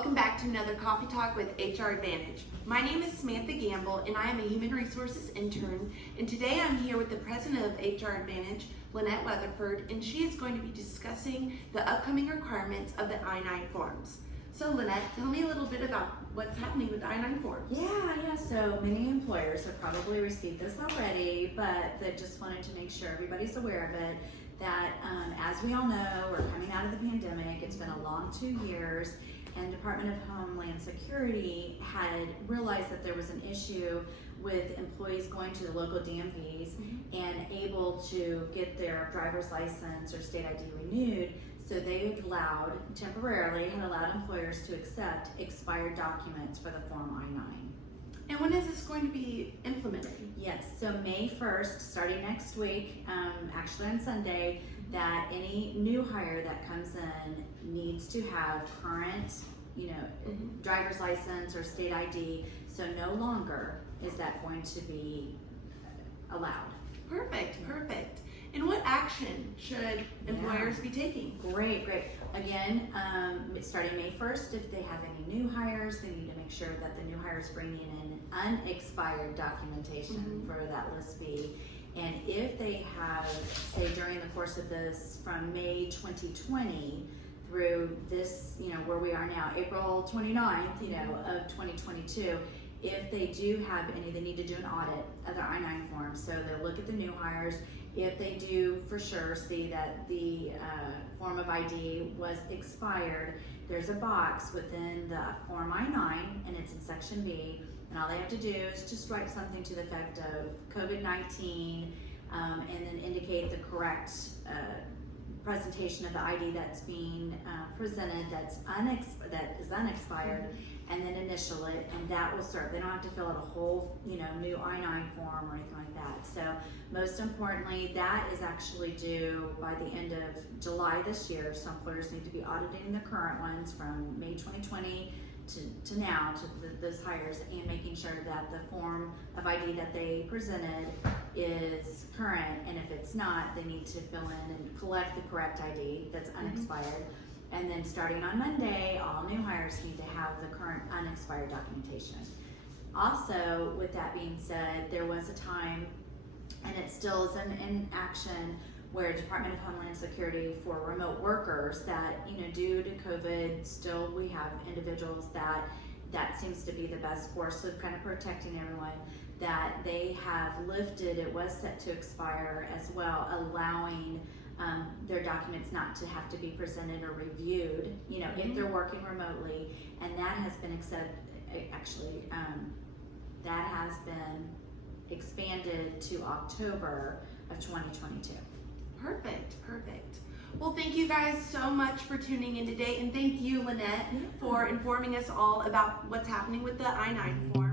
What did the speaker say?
Welcome back to another Coffee Talk with HR Advantage. My name is Samantha Gamble and I am a Human Resources intern, and today I'm here with the President of HR Advantage, Lynette Weatherford, and she is going to be discussing the upcoming requirements of the I-9 forms. So Lynette, tell me a little bit about what's happening with the I-9 forms. Yeah, so many employers have probably received this already, but they just wanted to make sure everybody's aware of it, that as we all know, we're coming out of the pandemic. It's been a long 2 years, and Department of Homeland Security had realized that there was an issue with employees going to the local DMVs and able to get their driver's license or state ID renewed. So they temporarily had allowed employers to accept expired documents for the Form I-9. And when is this going to be implemented? Yes, so May 1st, starting next week, actually on Sunday, that any new hire that comes in needs to have current, driver's license or state ID. So no longer is that going to be allowed. Perfect. And what action should employers be taking? Great. Again, starting May 1st, if they have any new hires, they need to make sure that the new hires bring in unexpired documentation for that list B. And if they have, say during the course of this, from May 2020 through this, where we are now, April 29th, of 2022, if they do have any, they need to do an audit of their I-9 forms. So they'll look at the new hires. If they do for sure see that the form of ID was expired, there's a box within the Form I-9, and it's in Section B, and all they have to do is just write something to the effect of COVID-19 and then indicate the correct presentation of the ID that's being presented that is unexpired, and then initial it, and that will serve. They don't have to fill out a whole new I-9 form or anything like that. So most importantly, that is actually due by the end of July this year. So employers need to be auditing the current ones from May 2020 to now, to those hires, and making sure that the form of ID that they presented is current, and if it's not, they need to fill in and collect the correct ID that's unexpired. And then starting on Monday, all new hires need to have the current unexpired documentation. Also, with that being said, there was a time, and it still is in action, where Department of Homeland Security for remote workers that, due to COVID, still we have individuals that seems to be the best course of kind of protecting everyone, that they have lifted, it was set to expire as well, allowing their documents not to have to be presented or reviewed, if they're working remotely, and that has been that has been expanded to October of 2022. Perfect. Well, thank you guys so much for tuning in today, and thank you, Lynette, for informing us all about what's happening with the I-9 form.